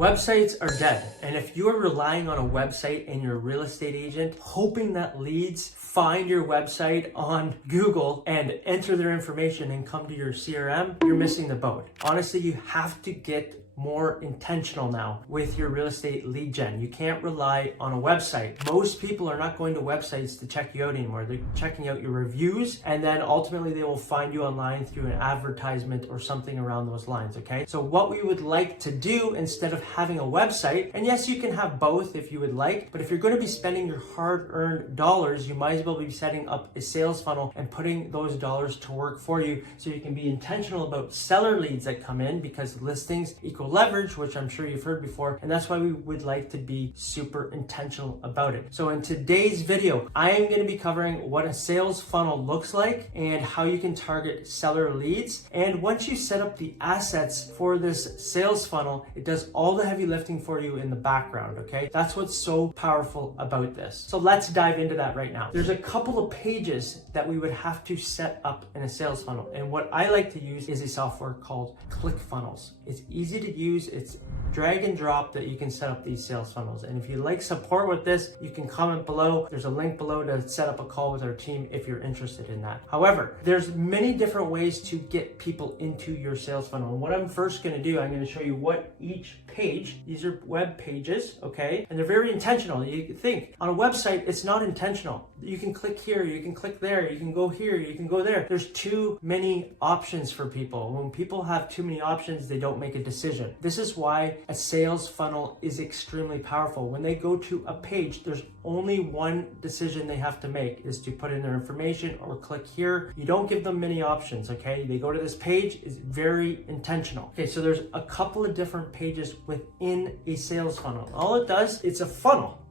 Websites are dead. And if you're relying on a website and you're a real estate agent, hoping that leads find your website on Google and enter their information and come to your CRM, you're missing the boat. Honestly, you have to get more intentional now with your real estate lead gen. You can't rely on a website. Most people are not going to websites to check you out anymore. They're checking out your reviews, and then ultimately they will find you online through an advertisement or something around those lines, okay? So what we would like to do instead of having a website, and yes, you can have both if you would like, but if you're going to be spending your hard-earned dollars, you might as well be setting up a sales funnel and putting those dollars to work for you so you can be intentional about seller leads that come in, because listings equal leverage, which I'm sure you've heard before, and that's why we would like to be super intentional about it. So in today's video, I am going to be covering what a sales funnel looks like and how you can target seller leads. And once you set up the assets for this sales funnel, it does all the heavy lifting for you in the background, okay? That's what's so powerful about this. So let's dive into that right now. There's a couple of pages that we would have to set up in a sales funnel. And what I like to use is a software called ClickFunnels. It's easy to use, it's drag and drop that you can set up these sales funnels. And if you like support with this, you can comment below. There's a link below to set up a call with our team if you're interested in that. However, there's many different ways to get people into your sales funnel. And what I'm first going to do, I'm going to show you what each page, these are web pages, okay? And they're very intentional. You think on a website, it's not intentional. You can click here, you can click there, you can go here, you can go there. There's too many options for people. When people have too many options, they don't make a decision. This is why a sales funnel is extremely powerful. When they go to a page, there's only one decision they have to make, is to put in their information or click here. You don't give them many options, okay? They go to this page, is very intentional. Okay, so there's a couple of different pages within a sales funnel. All it does, it's a funnel,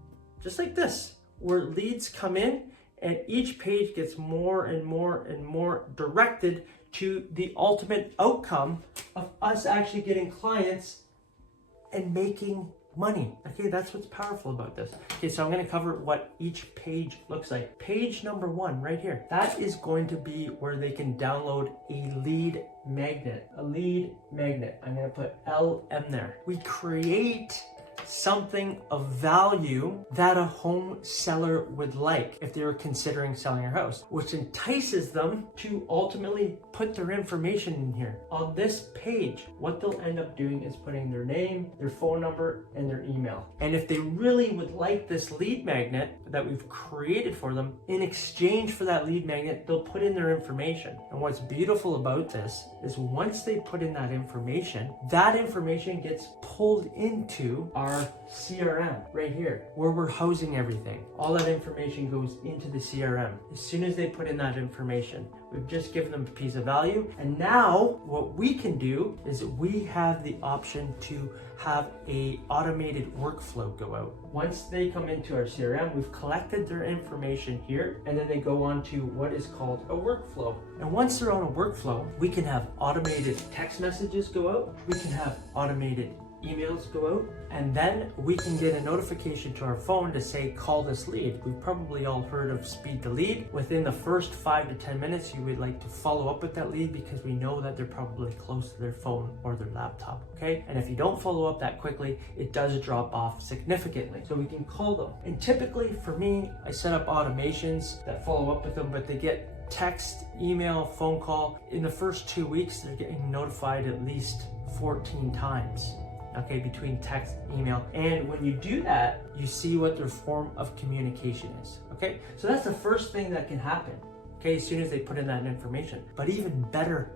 just like this, where leads come in and each page gets more and more and more directed to the ultimate outcome of us actually getting clients and making money. Okay, that's what's powerful about this. Okay, so I'm going to cover what each page looks like. Page number 1 right here, that is going to be where they can download a lead magnet. A lead magnet. I'm going to put LM there. We create something of value that a home seller would like if they were considering selling their house, which entices them to ultimately put their information in here. On this page, what they'll end up doing is putting their name, their phone number, and their email. And if they really would like this lead magnet that we've created for them, in exchange for that lead magnet, they'll put in their information. And what's beautiful about this is once they put in that information gets pulled into our CRM right here, where we're housing everything. All that information goes into the CRM. As soon as they put in that information, we've just given them a piece of value. And now what we can do is we have the option to have a automated workflow go out. Once they come into our CRM, we've collected their information here, and then they go on to what is called a workflow. And once they're on a workflow, we can have automated text messages go out. We can have automated emails go out, and then we can get a notification to our phone to say, call this lead. We've probably all heard of speed to lead. Within the first 5 to 10 minutes, you would like to follow up with that lead because we know that they're probably close to their phone or their laptop, okay? And if you don't follow up that quickly, it does drop off significantly. So we can call them. And typically for me, I set up automations that follow up with them, but they get text, email, phone call. In the first 2 weeks, they're getting notified at least 14 times. Okay, between text, email. And when you do that, you see what their form of communication is. Okay, so that's the first thing that can happen. Okay, as soon as they put in that information. But even better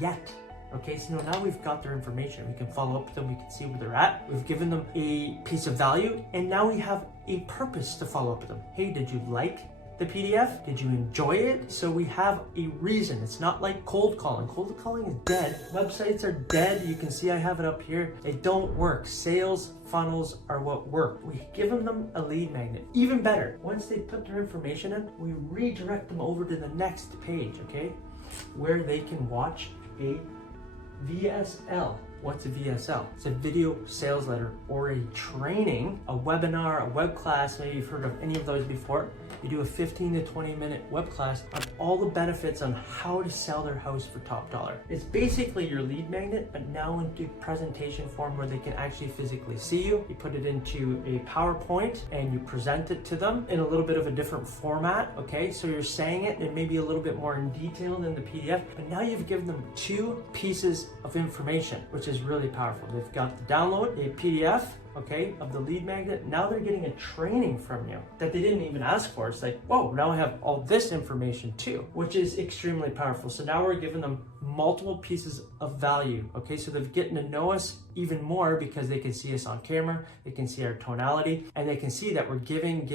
yet, okay, so now we've got their information. We can follow up with them, we can see where they're at. We've given them a piece of value, and now we have a purpose to follow up with them. Hey, did you like the PDF? Did you enjoy it? So we have a reason. It's not like cold calling. Cold calling is dead. Websites are dead. You can see I have it up here. They don't work. Sales funnels are what work. We give them a lead magnet. Even better, once they put their information in, we redirect them over to the next page, okay? Where they can watch a VSL what's a VSL? It's a video sales letter or a training, a webinar, a web class. Maybe you've heard of any of those before. You do a 15 to 20 minute web class on all the benefits on how to sell their house for top dollar. It's basically your lead magnet, but now into presentation form where they can actually physically see you. You put it into a PowerPoint and you present it to them in a little bit of a different format, okay? So you're saying it and maybe a little bit more in detail than the PDF, but now you've given them 2 pieces of information, which is really powerful. They've got the download, a PDF, okay, of the lead magnet. Now they're getting a training from you that they didn't even ask for. It's like, whoa, now I have all this information too, which is extremely powerful. So now we're giving them multiple pieces of value, okay? So they're getting to know us even more because they can see us on camera, they can see our tonality, and they can see that we're giving.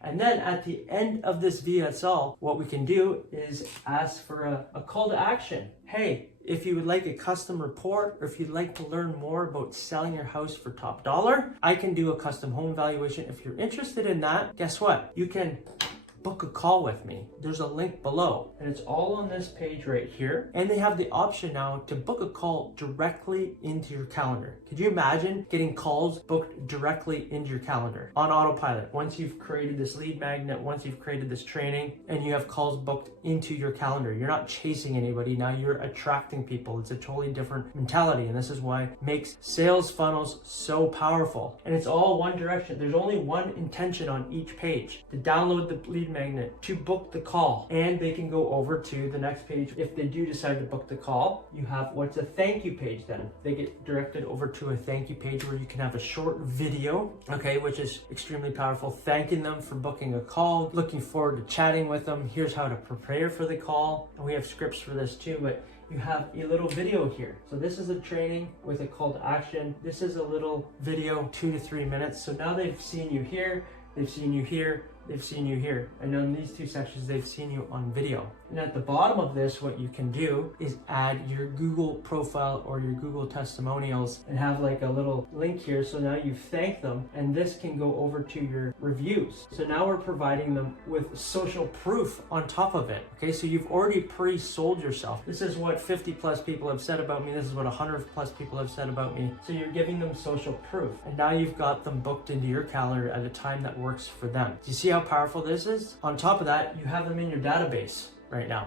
And then at the end of this VSL, what we can do is ask for a call to action. Hey, if you would like a custom report, or if you'd like to learn more about selling your house for top dollar, I can do a custom home valuation. If you're interested in that, guess what? You can book a call with me. There's a link below and it's all on this page right here. And they have the option now to book a call directly into your calendar. Could you imagine getting calls booked directly into your calendar on autopilot? Once you've created this lead magnet, once you've created this training, and you have calls booked into your calendar. You're not chasing anybody. Now you're attracting people. It's a totally different mentality. And this is why it makes sales funnels so powerful. And it's all one direction. There's only one intention on each page: to download the lead magnet, to book the call, and they can go over to the next page. If they do decide to book the call, you have what's a thank you page. Then they get directed over to a thank you page where you can have a short video, okay, which is extremely powerful, thanking them for booking a call, looking forward to chatting with them. Here's how to prepare for the call, and we have scripts for this too, but you have a little video here. So this is a training with a call to action. This is a little video, 2 to 3 minutes. So now they've seen you here, they've seen you here, they've seen you here. And on these 2 sections, they've seen you on video. And at the bottom of this, what you can do is add your Google profile or your Google testimonials and have like a little link here. So now you've thanked them, and this can go over to your reviews. So now we're providing them with social proof on top of it. Okay, so you've already pre-sold yourself. This is what 50 plus people have said about me. This is what 100 plus people have said about me. So you're giving them social proof. And now you've got them booked into your calendar at a time that works for them. Do you see how powerful this is? On top of that, you have them in your database right now.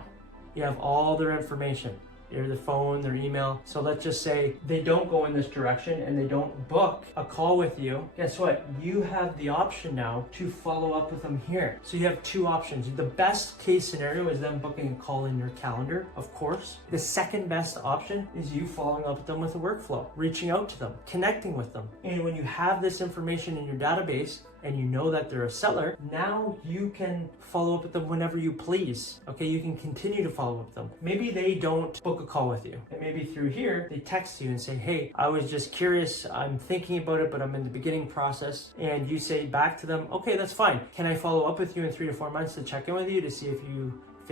You have all their information, their phone, their email. So let's just say they don't go in this direction and they don't book a call with you. Guess what? You have the option now to follow up with them here. So you have 2 options. The best case scenario is them booking a call in your calendar, of course. The second best option is you following up with them with a workflow, reaching out to them, connecting with them. And when you have this information in your database, and you know that they're a seller, now you can follow up with them whenever you please. Okay, you can continue to follow up with them. Maybe they don't book a call with you, and maybe through here, they text you and say, hey, I was just curious, I'm thinking about it, but I'm in the beginning process. And you say back to them, okay, that's fine. Can I follow up with you in 3 to 4 months to check in with you to see if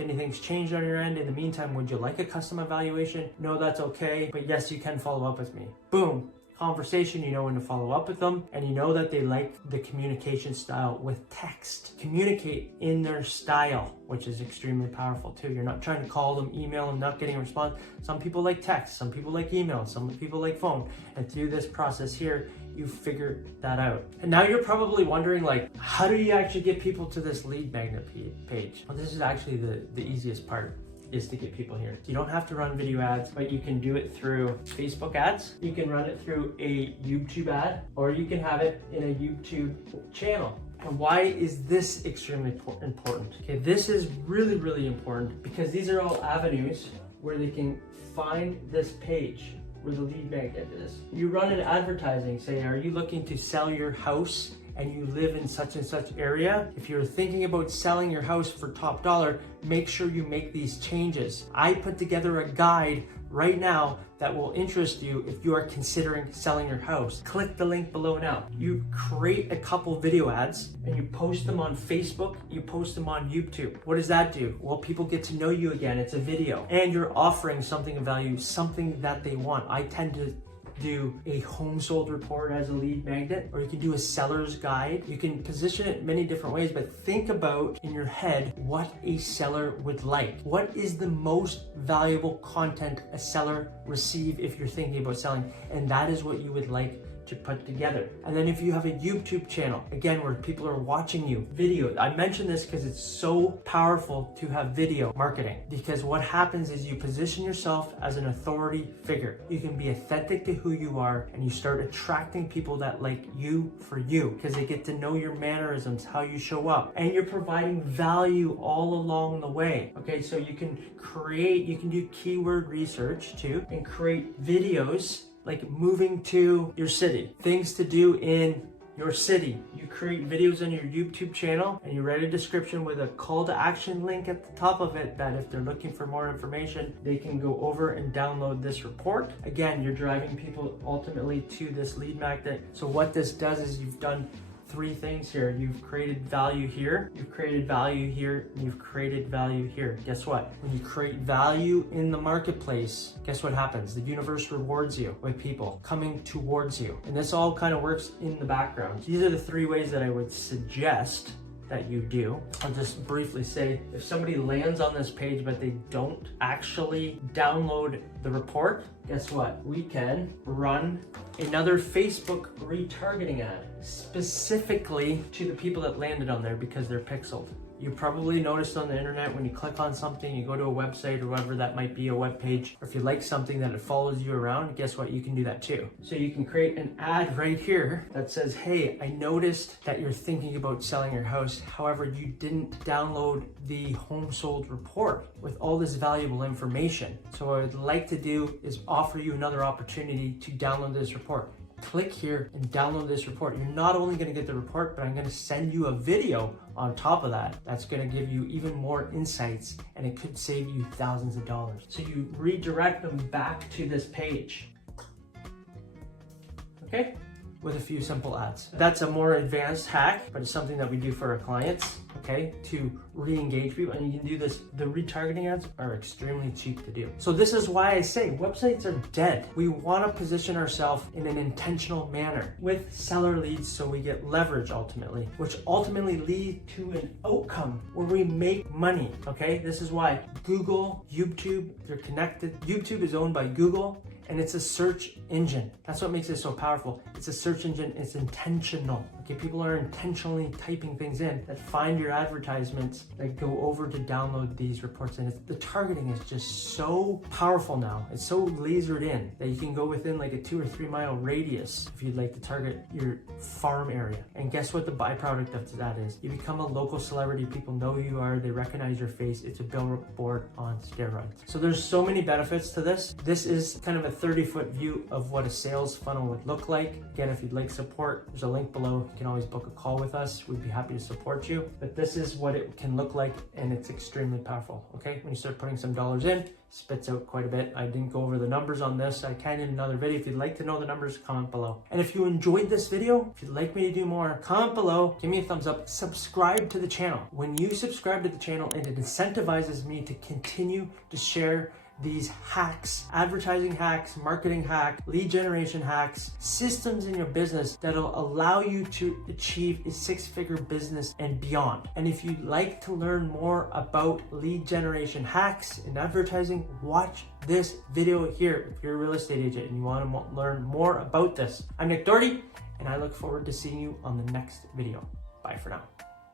anything's changed on your end? In the meantime, would you like a custom evaluation? No, that's okay, but yes, you can follow up with me. Boom. Conversation, you know when to follow up with them, and you know that they like the communication style with text. Communicate in their style, which is extremely powerful too. You're not trying to call them, email, and not getting a response. Some people like text, some people like email, some people like phone. And through this process here, you figure that out. And now you're probably wondering, like, how do you actually get people to this lead magnet page? Well, this is actually the easiest part, is to get people here. You don't have to run video ads, but you can do it through Facebook ads. You can run it through a YouTube ad, or you can have it in a YouTube channel. And why is this extremely important? Okay, this is really, really important because these are all avenues where they can find this page where the lead magnet is. You run an advertising, say, are you looking to sell your house and you live in such and such area? If you're thinking about selling your house for top dollar, make sure you make these changes. I put together a guide right now that will interest you if you are considering selling your house. Click the link below now. You create a couple video ads and you post them on Facebook, you post them on YouTube. What does that do? Well, people get to know you again. It's a video and you're offering something of value, something that they want. I tend to do a home sold report as a lead magnet, or you can do a seller's guide. You can position it many different ways, but think about in your head what a seller would like. What is the most valuable content a seller receive if you're thinking about selling? And that is what you would like to put together. And then if you have a YouTube channel, again, where people are watching you, video. I mention this because it's so powerful to have video marketing, because what happens is you position yourself as an authority figure. You can be authentic to who you are, and you start attracting people that like you for you, because they get to know your mannerisms, how you show up, and you're providing value all along the way. Okay, so you can do keyword research too, and create videos like moving to your city, things to do in your city. You create videos on your YouTube channel, and you write a description with a call to action link at the top of it, that if they're looking for more information, they can go over and download this report. Again, you're driving people ultimately to this lead magnet. So what this does is you've done three things here. You've created value here, you've created value here, and you've created value here. Guess what? When you create value in the marketplace, guess what happens? The universe rewards you with people coming towards you. And this all kind of works in the background. These are the three ways that I would suggest that you do. I'll just briefly say, if somebody lands on this page but they don't actually download the report, guess what? We can run another Facebook retargeting ad specifically to the people that landed on there because they're pixeled. You probably noticed on the internet when you click on something, you go to a website or whatever that might be, a web page, or if you like something that it follows you around, guess what? You can do that too. So you can create an ad right here that says, hey, I noticed that you're thinking about selling your house. However, you didn't download the home sold report with all this valuable information. So what I'd like to do is offer you another opportunity to download this report. Click here and download this report. You're not only going to get the report, but I'm going to send you a video on top of that that's going to give you even more insights, and it could save you thousands of dollars. So you redirect them back to this page. Okay? With a few simple ads. That's a more advanced hack, but it's something that we do for our clients, okay, to re-engage people. And you can do this. The retargeting ads are extremely cheap to do. So this is why I say websites are dead. We want to position ourselves in an intentional manner with seller leads, so we get leverage ultimately, which ultimately lead to an outcome where we make money, okay? This is why Google, YouTube, they're connected. YouTube is owned by Google, and it's a search engine. That's what makes it so powerful. It's a search engine, it's intentional. Okay, people are intentionally typing things in that find your advertisements that go over to download these reports. And the targeting is just so powerful now. It's so lasered in that you can go within like a 2 or 3 mile radius if you'd like to target your farm area. And guess what the byproduct of that is? You become a local celebrity. People know who you are. They recognize your face. It's a billboard on steroids. So there's so many benefits to this. This is kind of a 30-foot view of what a sales funnel would look like. Again, if you'd like support, there's a link below. You can always book a call with us. We'd be happy to support you. But this is what it can look like, and it's extremely powerful, okay? When you start putting some dollars in, spits out quite a bit. I didn't go over the numbers on this. I can in another video. If you'd like to know the numbers, comment below. And if you enjoyed this video, if you'd like me to do more, comment below, give me a thumbs up, subscribe to the channel. When you subscribe to the channel, it incentivizes me to continue to share these hacks, advertising hacks, marketing hacks, lead generation hacks, systems in your business that'll allow you to achieve a 6-figure business and beyond. And if you'd like to learn more about lead generation hacks and advertising, watch this video here. If you're a real estate agent and you want to learn more about this, I'm Nick Doherty, and I look forward to seeing you on the next video. Bye for now.